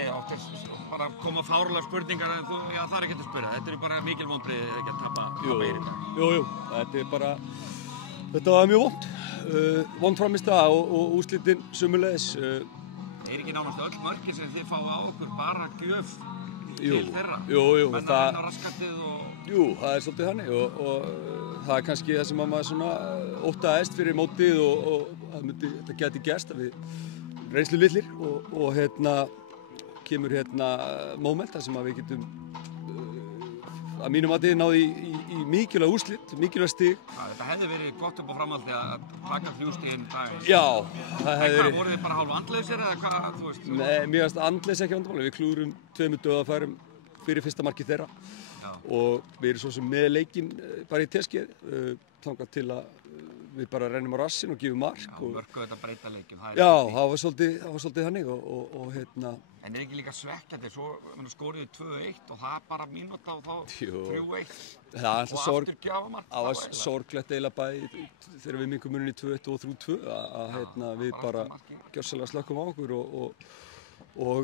segja, oft bara koma fárlega spurningar en já, það ekkert að spyrja. Þetta bara mikil vonbrigði ekki að tapa í dag. Jú, þetta var mjög vont. Vont frammistaða og úrslitin sömuleiðis. Ekki nánast öll mörkin sem þið fáið á okkur bara gjöf til þeirra? Jú. Menn að reyna raskatið og... Jú, það svolítið þannig og það kannski það sem maður svona óttaðist fyrir mótið og þetta geti gerst að við reynslu litlir og kemur moment þar sem að við getum að mínum mati náði í mikilvæg úrslit, mikilvæg stig. Þetta hefði verið gott upp á framhaldi að taka 3 stigin dag. Já, það hefði verið. Voruð þið bara hálf andleysir eða hvað, þú veist? Nei, mér finnst andleys ekki vandamáli. Við klúrum 2 dauðafærum fyrir fyrsta markið þeirra. Já. Og við erum svo sem með leikinn bara í teskið, þangað til að við bara rennum á rassinn og gefum mark. Já, mörkuðu þetta breyta leikjum. Já, það var svolítið þannig og En ekki líka svekkjandi, svo skoruðu 2-1 og það bara mínúta og þá 3-1 og aftur gjafamark. Það var sorglegt eiginlega bæði þegar við minkum munin í 2-1 og 3-2 að við bara gjörsamlega slökkum á okkur og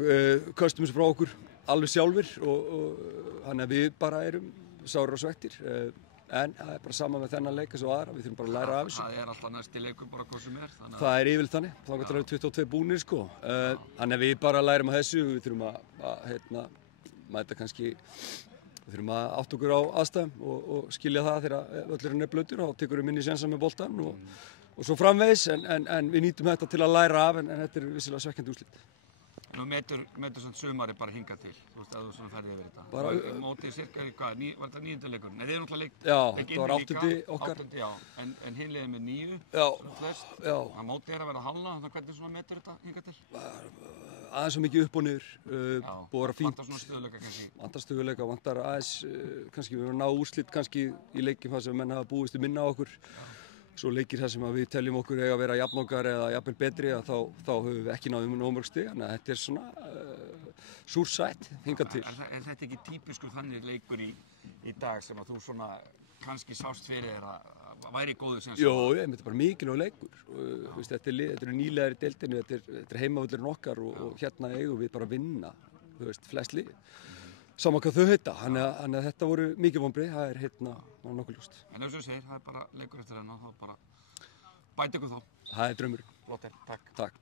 köstum þessu frá okkur alveg sjálfir og þannig að við bara erum sárir og svekktir. En það bara sama með þennan leik eins og aðra, við þurfum bara að læra af þessu. Það alltaf næsti leikur bara hvað sem Það yfirleitt þannig, þá getur það 22 búnir sko. Þannig að við bara lærum af þessu, við þurfum að mæta kannski, við þurfum að átta okkur á aðstæðum og skilja það þegar völlurinn blautur og þá tekur við minni sénsa með boltann og svo framvegis en við nýtum þetta til að læra af en þetta er vissilega svekkjandi úrslit. Nú metur svona sumari bara hingað til, þú veist, að þú svona ferði yfir þetta. Mótið cirka, hvað, var þetta 9. leikur? Nei, þið eru náttúrulega leik. Já, þetta var 8. okkar. 8. já, en hinn liðið með 9, svona flest. Já. Að mótið að vera halna, þannig að hvernig svona metur þetta hingað til? Aðeins svo mikið upp og niður, búið að vera fínt. Vantar svona stöðuleika kannski? Vantar stöðuleika, vantar aðeins, kannski við erum að ná úrslit kannski í leikjum þar sem menn hafa búist minna á okkur. Svo leikir það sem að við teljum okkur eiga að vera jafnokkar eða jafnvel betri að þá höfum við ekki náðum nógu mörg stig, þannig að þetta er svona súr sætt hingað til. Er þetta ekki típiskur þannig leikur í dag sem að þú svona kannski sást fyrir þér að væri góður sem Jó, þetta er bara mikilvægur leikur. Þetta eru nýlegar í deildinni, þetta er heimavöllurinn okkar og hérna eigum við bara að vinna, flest lið. Saman hvað þau heita, þannig að þetta voru mikið vonbrigði, það er nokkuð ljóst. En eins og þú segir, það er bara leikur eftir hennar, þá bara bæta ykkur þá. Það er draumurinn. Flott, takk. Takk.